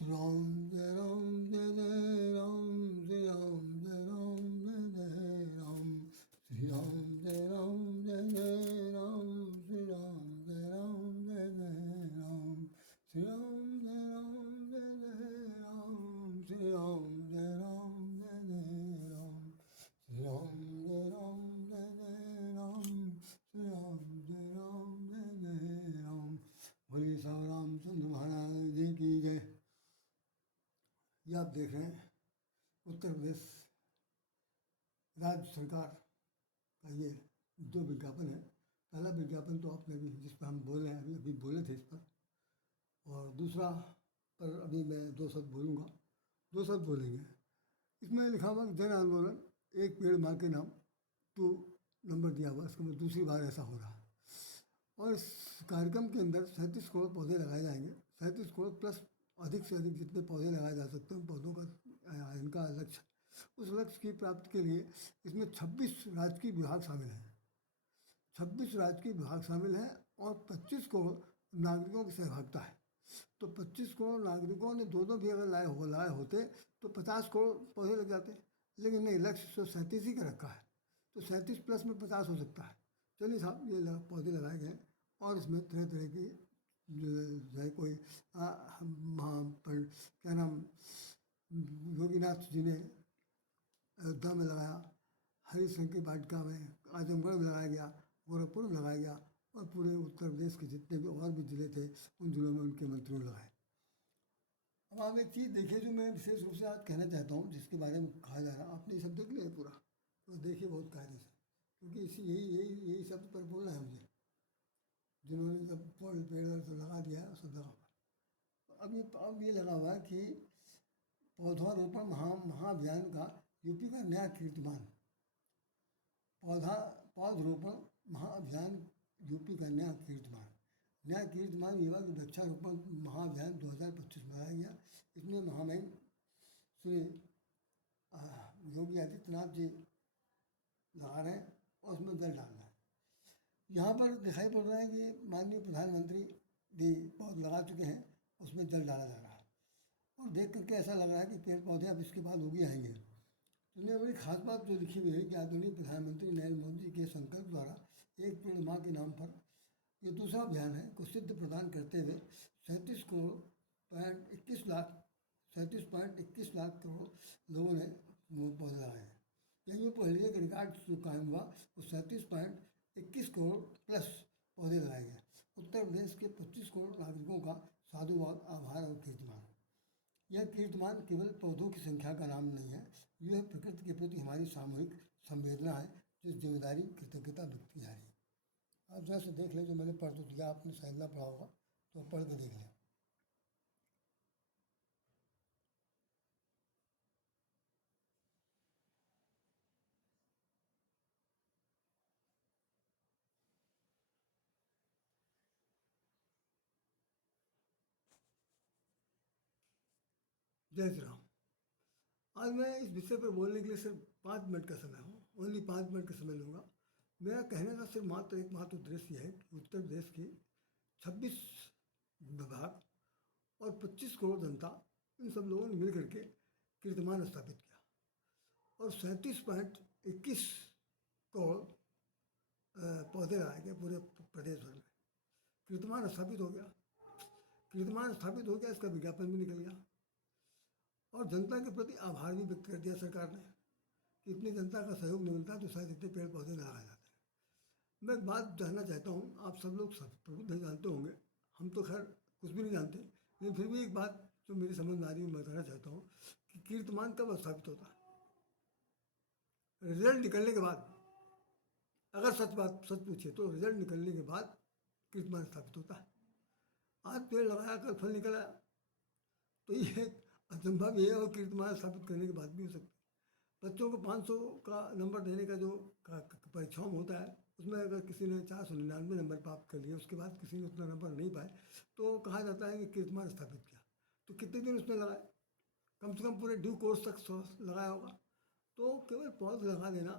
श्री राम जय राम जय जय राम श्री राम जय राम जय जय राम श्री राम जय राम जय जय राम श्री राम जय राम जय जय राम श्री राम जय राम जय जय राम श्री राम जय राम जय जय राम श्री राम जय राम जय जय राम श्री राम जय राम जय जय राम। बोलिए साहब रामचंद्र महाराज जी की जय। ये आप देख रहे हैं उत्तर प्रदेश राज्य सरकार का ये दो विज्ञापन है। पहला विज्ञापन तो आपने अभी जिस पर हम बोल रहे हैं अभी बोले थे इस पर, और दूसरा पर अभी मैं दो शब्द बोलूँगा, दो शब्द बोलेंगे। इसमें लिखा हुआ जन आंदोलन एक पेड़ माँ के नाम 2 नंबर दिया हुआ, इसका मतलब दूसरी बार ऐसा हो रहा है। और इस कार्यक्रम के अंदर 37 करोड़ पौधे लगाए जाएंगे। 37 करोड़ प्लस अधिक से अधिक जितने पौधे लगाए जा सकते हैं पौधों का इनका लक्ष्य। उस लक्ष्य की प्राप्ति के लिए इसमें 26 राजकीय विभाग शामिल हैं। 26 राजकीय विभाग शामिल हैं और 25 करोड़ नागरिकों की सहभागिता है। तो 25 करोड़ नागरिकों ने दो भी अगर लाए होते तो 50 करोड़ पौधे लग जाते, लेकिन नहीं, लक्ष्य 37 ही का रखा है, तो 37 प्लस में 50 हो सकता है। चलिए साहब, ये पौधे लगाए गए और इसमें तरह तरह की जो है कोई वहाँ पर क्या नाम योगीनाथ जी ने अयोध्या में लगाया, हरिशंकर की वाटिका में, आजमगढ़ में लगाया गया, गोरखपुर में लगाया गया, और पूरे उत्तर प्रदेश के जितने भी और भी जिले थे उन जिलों में उनके मंत्रियों ने लगाए। अब आप एक चीज़ देखिए जो मैं विशेष रूप से आज कहना चाहता हूँ, जिसके बारे में कहा जा रहा है, आपने ये सब देख लिया पूरा, तो देखिए बहुत कायदे से, क्योंकि इसी यही शब्द पर बोलना है मुझे। जिन्होंने जब पेड़ तो लगा दिया सब जगह। अब ये लगा हुआ है कि पौधारोपण महाअभियान का यूपी का नया कीर्तिमान। पौधरोपण महाअभियान यूपी का नया कीर्तिमान। नया कीर्तिमान ये हुआ कि वृक्षारोपण महाअभियान 2025 में लाया गया। इसमें महामहिम श्री योगी आदित्यनाथ जी लगा रहे हैं और उसमें जल डालना है। यहाँ पर दिखाई पड़ रहा है कि माननीय प्रधानमंत्री भी पौध लगा चुके हैं, उसमें जल डाला जा रहा है, और देख करके ऐसा लग रहा है कि पेड़ पौधे अब इसके बाद उगी आएंगे। इसमें बड़ी खास बात जो लिखी हुई है कि आदरणीय प्रधानमंत्री नरेंद्र मोदी जी के संकल्प द्वारा एक पेड़ माँ के नाम पर ये दूसरा अभियान है को सिद्ध प्रदान करते हुए 37.21 लाख करोड़ लोगों ने पौधे लगाए हैं। यही पहले एक रिकॉर्ड जो कायम हुआ वो 37.21 करोड़ प्लस पौधे लगाए गए। उत्तर प्रदेश के 25 करोड़ नागरिकों का साधुवाद, आभार और कीर्तिमान। यह कीर्तिमान केवल पौधों की संख्या का नाम नहीं है, यह प्रकृति के प्रति हमारी सामूहिक संवेदना है, जो जिम्मेदारी कृतज्ञता व्यक्त की जा रही है। आप जरा से देख लें, जो मैंने पढ़ तो दिया, आपने शायद ना पढ़ा होगा तो पढ़ के देख लें। जय श्री राम। आज मैं इस विषय पर बोलने के लिए सिर्फ 5 मिनट का समय हूँ, ओनली 5 मिनट का समय लूँगा। मेरा कहने का सिर्फ एकमात्र उद्देश्य है कि उत्तर प्रदेश के 26 विभाग और 25 करोड़ जनता, इन सब लोगों ने मिल करके कीर्तिमान स्थापित किया और 37.21 करोड़ पौधे लगाए गए पूरे प्रदेश भर में। कीर्तिमान स्थापित हो गया, कीर्तिमान स्थापित हो गया, इसका विज्ञापन भी निकल गया और जनता के प्रति आभार भी व्यक्त कर दिया सरकार ने कि इतनी जनता का सहयोग नहीं मिलता तो शायद इतने पेड़ पौधे लगाए जाते हैं। मैं एक बात जानना चाहता हूँ, आप सब लोग सब प्रबुद्ध नहीं जानते होंगे, हम तो खैर कुछ भी नहीं जानते, लेकिन फिर भी एक बात जो मेरी समझ में आ रही है मैं बताना चाहता हूँ कि कीर्तिमान कब स्थापित होता है? रिजल्ट निकलने के बाद। अगर सच पूछे तो रिजल्ट निकलने के बाद कीर्तिमान स्थापित होता है। आज पेड़ लगाया, कल फल निकल आया, तो ये असंभव भी है और कीर्तिमान स्थापित करने की बात भी हो सकती है। बच्चों को 500 का नंबर देने का जो परीक्षाओं में होता है, उसमें अगर किसी ने 499 नंबर प्राप्त कर लिए, उसके बाद किसी ने उतना नंबर नहीं पाए, तो कहा जाता है कि कीर्तिमान स्थापित किया। तो कितने दिन उसमें लगाए? कम से कम पूरे ड्यू कोर्स तक लगाया होगा। तो केवल पौध लगा देना,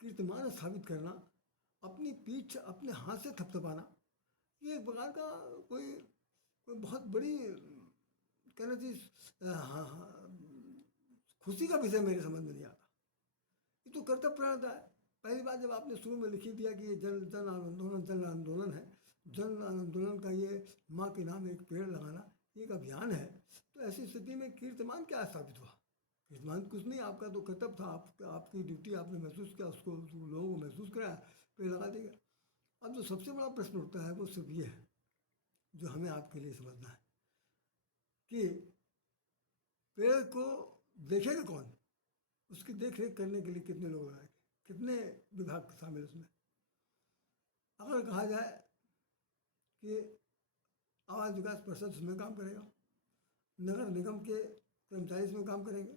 कीर्तिमान स्थापित करना, अपनी पीठ अपने हाथ से थपथपाना, ये एक प्रकार का कोई बहुत बड़ी कहना चाहिए हाँ हाँ, खुशी का विषय मेरे समझ में नहीं आता। ये तो कर्तव्य प्रणता है। पहली बात जब आपने शुरू में लिखी दिया कि ये जन आंदोलन है, जन आंदोलन का ये माँ के नाम एक पेड़ लगाना ये एक अभियान है, तो ऐसी स्थिति में कीर्तिमान क्या स्थापित हुआ? कीर्तिमान कुछ नहीं, आपका तो कर्तव्य था, आपकी ड्यूटी आपने महसूस किया, उसको लोगों को महसूस कराया, पेड़ लगा देगा। अब जो सबसे बड़ा प्रश्न उठता है वो सिर्फ ये है, जो हमें आपके लिए समझना है कि पेड़ को देखेगा कौन, उसकी देख रेख करने के लिए कितने लोग लगाएंगे, कितने विभाग शामिल उसमें? अगर कहा जाए कि आवास विकास परिषद उसमें काम करेगा, नगर निगम के कर्मचारी इसमें काम करेंगे,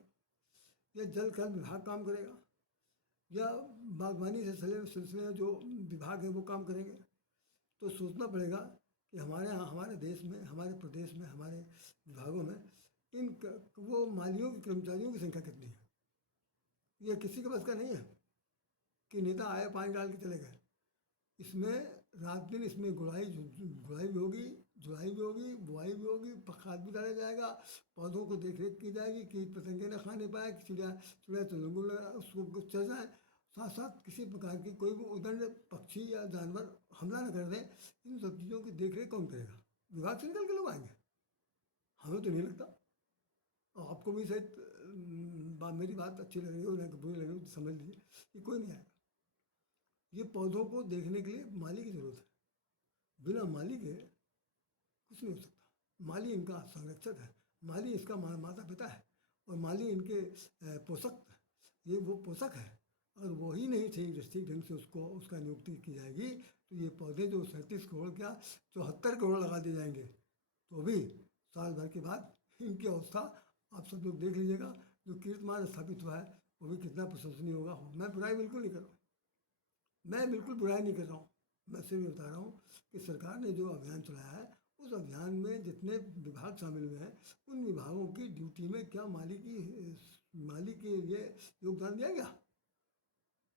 या जल थल विभाग काम करेगा, या बागवानी से सिलसिले में जो विभाग है वो काम करेंगे, तो सोचना पड़ेगा कि हमारे यहाँ, हमारे देश में, हमारे प्रदेश में, हमारे विभागों में वो मालियों की, कर्मचारियों की संख्या कितनी है? ये किसी के बस का नहीं है कि नेता आए पानी डाल के चले गए। इसमें रात दिन इसमें गुड़ाई भी होगी, जुड़ाई भी होगी, बुआई भी होगी, खाद भी डाला जाएगा, पौधों को देख रेख की जाएगी, कीट पतंगे न खाने पाए, चिड़िया चुड़ंगुल उसको चल जाए, साथ साथ किसी प्रकार की कोई भी उदंड पक्षी या जानवर हमला न कर दें। इन सब चीज़ों की देख रेख कौन करेगा? विभाग से निकल के लोग आएंगे? हमें तो नहीं लगता। और आपको भी शायद मेरी बात अच्छी लग रही हो ना बुरी लग रही हो, समझ लीजिए कि कोई नहीं आएगा। ये पौधों को देखने के लिए माली की ज़रूरत है, बिना माली के कुछ नहीं हो सकता। माली इनका संरक्षक है, माली इसका माता पिता है, और माली इनके पोषक, ये वो पोषक है। और वही नहीं ठीक ढंग से उसको उसका नियुक्ति की जाएगी तो ये पौधे जो 37 करोड़ क्या 74 करोड़ लगा दिए जाएंगे, तो भी साल भर के बाद इनकी अवस्था आप सब लोग देख लीजिएगा। जो कीर्तिमान स्थापित हुआ है वो भी कितना प्रशंसनीय होगा। मैं बुराई बिल्कुल नहीं कर रहा हूँ, मैं बिल्कुल बुराई नहीं कर रहा हूँ, मैं सिर्फ बता रहा हूँ कि सरकार ने जो अभियान चलाया है उस अभियान में जितने विभाग शामिल हुए हैं उन विभागों की ड्यूटी में क्या माली के लिए योगदान दिया गया?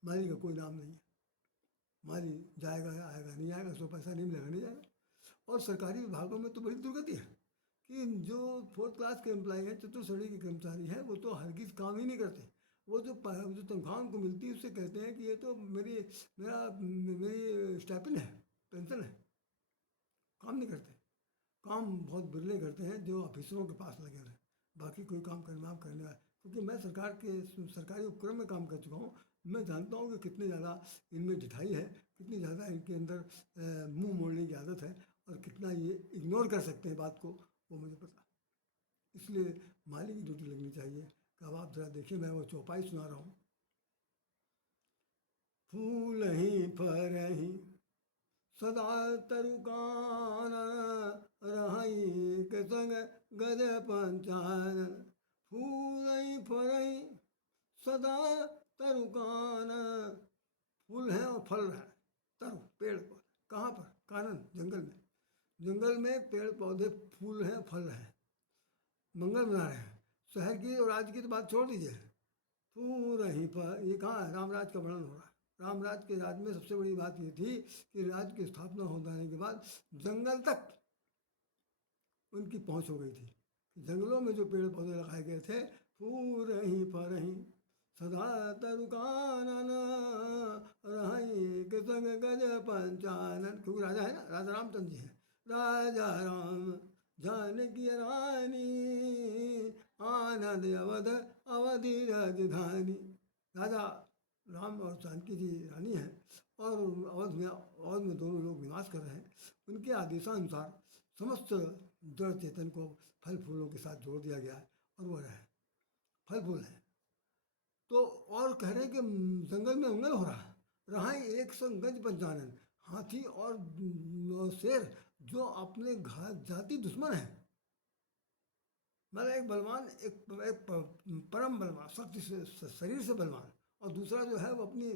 माली का कोई नाम नहीं है। माली जाएगा आएगा, नहीं आएगा, उसको पैसा नहीं मिलेगा, नहीं जाएगा। और सरकारी विभागों में तो बड़ी दुर्गति है कि जो 4th क्लास के एम्प्लॉय हैं, चतुर्थ श्रेणी के कर्मचारी हैं, वो तो हरगिज काम ही नहीं करते। वो जो तनख्वाह उनको मिलती है उससे कहते हैं कि ये तो मेरी स्टाइपेंड है, पेंशन है। काम नहीं करते, काम बहुत बिरले करते हैं जो ऑफिसरों के पास लगे हुए हैं, बाकी कोई काम करने वाला। क्योंकि मैं सरकारी उपक्रम में काम कर चुका हूँ, मैं जानता हूँ कि कितने ज़्यादा इनमें ढिठाई है, कितनी ज़्यादा इनके अंदर मुंह मोड़ने की आदत है, और कितना ये इग्नोर कर सकते हैं बात को, वो मुझे पता। इसलिए माली की ड्यूटी लगनी चाहिए। अब आप जरा देखिए, मैं वो चौपाई सुना रहा हूँ। फूल ही पर ही सदा तरुकान रही के संग गज पंचानन, फूल ही फरही सदा तरुकान। फूल हैं और फल हैं, तरु पेड़ पौधे कहाँ पर? कानन, जंगल में। जंगल में पेड़ पौधे, फूल हैं, फल हैं, मंगल बना रहे हैं। शहर की और राज्य की तो बात छोड़ दीजिए, फूल ही पर ये कहाँ है? रामराज का वर्णन हो रहा है। रामराज के राज में सबसे बड़ी बात ये थी कि राज्य की स्थापना हो जाने के बाद जंगल तक उनकी पहुंच हो गई थी। जंगलों में जो पेड़ पौधे लगाए गए थे, फूल ही पर ही सदा तरुकानन रही के संग गज पंचानन। क्योंकि राजा है ना, राजा रामचंद्र जी हैं। राजा राम जानकी रानी आनंद अवध अवधि राजधानी। राजा राम और जानकी जी रानी हैं, और अवध में दोनों लोग निवास कर रहे हैं। उनके आदेशानुसार समस्त जड़ चेतन को फल फूलों के साथ जोड़ दिया गया है, और वो रहे फल फूल हैं। तो और कह रहे हैं कि जंगल में मंगल हो रहा है, रहा एक संग गज पंचानन। हाथी और शेर जो अपने जाति दुश्मन है, मतलब एक बलवान, एक परम बलवान, शक्ति से, शरीर से बलवान, और दूसरा जो है वो अपनी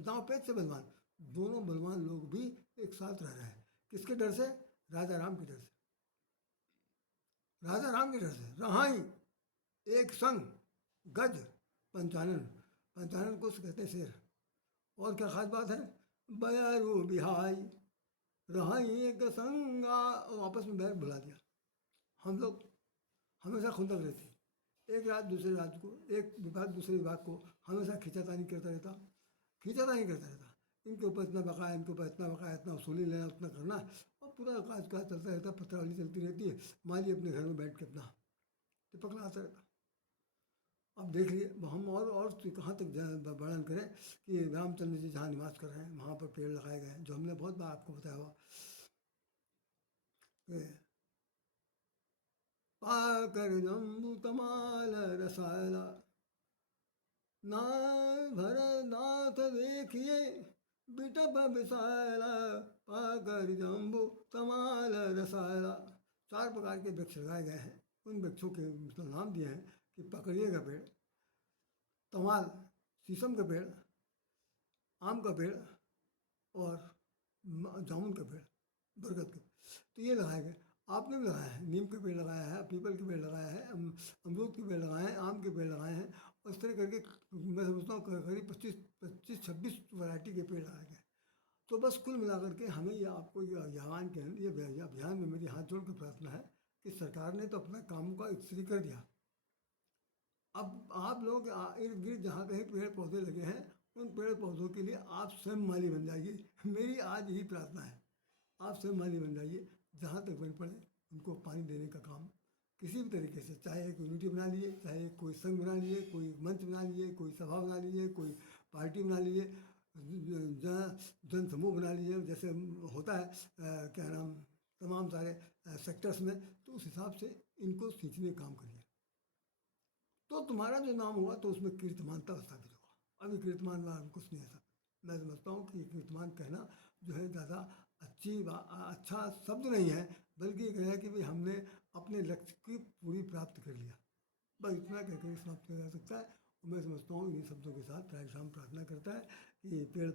दांव पेच से बलवान, दोनों बलवान लोग भी एक साथ रह रहे हैं। किसके डर से? राजा राम के डर से। राजा राम के डर से रहाई एक संग गज पंचानन। पंचानन को कहते हैं शेर। और क्या खास बात है? बयारू बिहाई रहाई एक संगा, आपस में बैर बुला दिया। हम लोग हमेशा खुंदक रहती, एक रात दूसरे रात को, एक विभाग दूसरे विभाग को हमेशा खींचातानी करता रहता, खींचातानी करता रहता। इनके ऊपर इतना बकाया, इनके ऊपर इतना बकाया, इतना वसूली लेना, उतना करना, और पूरा काज काज चलता रहता, पत्रावली चलती रहती है। माली अपने घर में बैठ के अपना टिपकलाता रहता। अब देख लिए हम और तो कहाँ तक वर्णन करें कि रामचंद्र जी जहाँ निवास कर रहे हैं वहाँ पर पेड़ लगाए गए हैं, जो हमने बहुत बार आपको बताया हुआ। पाकर जम्बू तमाल रसायला, ना भर नाथ देखिए बिटप विशाला, पाकर जम्बू तमाल रसायला। 4 प्रकार के वृक्ष लगाए गए हैं, उन वृक्षों के मतलब नाम दिए हैं कि पकड़िए का पेड़, तमाल शीशम का पेड़, आम का पेड़ और जामुन का पेड़, बरगद का। तो ये लगाए गए। आपने भी लगाया है, नीम के पेड़ लगाया है, पीपल के पेड़ लगाया है, अमरूद के पेड़ लगाए हैं, आम के पेड़ लगाए हैं, और इस तरह करके मैं समझता हूँ करीब 25-26 वैरायटी के पेड़ लगाए गए। तो बस कुल मिलाकर के हमें ये आपको ये अभियान के ये अभियान में मेरी हाथ जोड़ कर प्रार्थना है कि सरकार ने तो अपना काम का स्त्री कर दिया। अब आप लोग इर्द गिर्द जहाँ कहीं पेड़ पौधे लगे हैं, उन पेड़ पौधों के लिए आप स्वयं माली बन जाइए। मेरी आज यही प्रार्थना है, आप स्वयं माली बन जाइए। जहाँ तक बन पड़े उनको पानी देने का काम किसी भी तरीके से, चाहे एक यूनिटी बना लिए, चाहे कोई संघ बना लिए, कोई मंच बना लिए, कोई सभा बना लिए, कोई पार्टी बना लिए, जन समूह बना लिए, जैसे होता है क्या नाम तमाम सारे सेक्टर्स में। तो उस हिसाब से इनको सींचने का काम करिए, तो तुम्हारा जो नाम हुआ तो उसमें कीर्तिमानता स्थापित होगा। अभी कीर्तिमान वाला कुछ नहीं है सर। मैं समझता हूँ कि कीर्तिमान कहना जो है ज़्यादा अच्छा शब्द नहीं है, बल्कि ये कह है कि भाई हमने अपने लक्ष्य की पूरी प्राप्त कर लिया। बस इतना कहकर समाप्त किया जा सकता है। और मैं समझता हूँ इन्हीं शब्दों के साथ राय शाम प्रार्थना करता है कि पेड़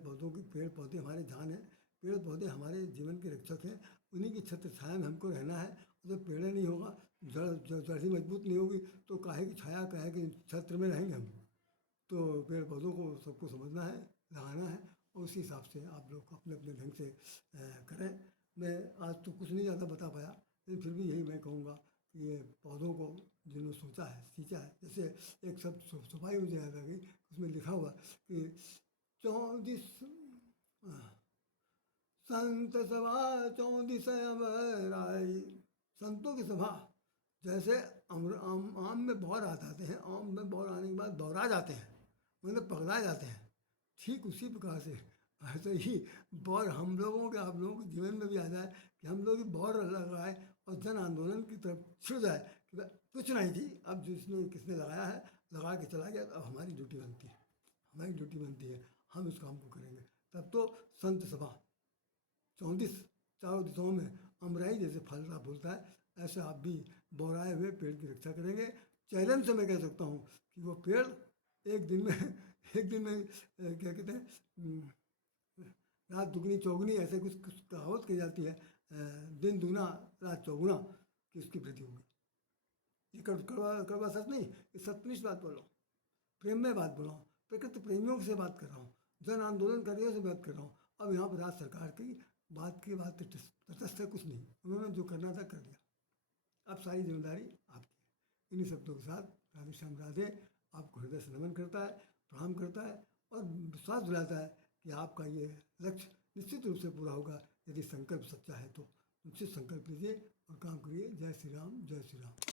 पौधे हमारे जान हैं, पेड़ पौधे हमारे जीवन के रक्षक हैं, उन्हीं की छत्र छाया में हमको रहना है। और जब पेड़ नहीं होगा, जड़ ही मजबूत नहीं होगी, तो काहे की छाया, काहे की छत्र में रहेंगे हम। तो पेड़ पौधों को सबको समझना है, लगाना है, और उसी हिसाब से आप लोग अपने अपने ढंग से करें। मैं आज तो कुछ नहीं ज़्यादा बता पाया, लेकिन फिर भी यही मैं कहूँगा कि ये पौधों को जिन्होंने सोचा है, सींचा है, जैसे एक शब्द सफाई मुझे याद आ गई, उसमें लिखा हुआ कि 34 संत सभा 34 अमराई। संतों की सभा, जैसे आम में बौर आ जाते हैं, आम में बौर आने के बाद बौरा जाते हैं, मतलब पगला जाते हैं, ठीक उसी प्रकार से ऐसे ही बौर हम लोगों के, आप लोगों के जीवन में भी आ जाए कि हम लोग भी बौर लगाए और जन आंदोलन की तरफ छिड़ जाए कि कुछ नहीं जी, अब जिसने किसने लगाया है लगा के चला गया, अब हमारी ड्यूटी बनती है, हमारी ड्यूटी बनती है, हम इस काम को करेंगे। तब तो संत सभा 34 चारों दिशाओं में अमराई जैसे फल रहा फूलता है, ऐसे आप भी बौराए हुए पेड़ की रक्षा करेंगे। चैलेंज से मैं कह सकता हूँ कि वो पेड़ एक दिन में एक दिन में क्या कहते हैं, रात दुगनी चौगुनी, ऐसे कुछ कहावत कही जाती है, दिन दूना रात चौगुना, कि उसकी वृद्धि होगी। ये कड़वा कड़वा सच नहीं, ये सत्यनिष्ठ बात बोल रहा हूँ, प्रेम में बात बोल रहा हूँ, प्रकृति प्रेमियों से बात कर रहा हूँ, जन आंदोलनकारियों से बात कर रहा हूँ। अब यहाँ पर राज्य सरकार की बात तटस्थ है कुछ नहीं, उन्होंने जो करना था कर दिया, अब सारी जिम्मेदारी आपकी है। इन्हीं शब्दों के साथ राधे श्याम राधे आपको हृदय से नमन करता है, प्रणाम करता है, और विश्वास दिलाता है कि आपका ये लक्ष्य निश्चित रूप से पूरा होगा, यदि संकल्प सच्चा है तो। निश्चित संकल्प लीजिए और काम करिए। जय श्री राम, जय श्री राम।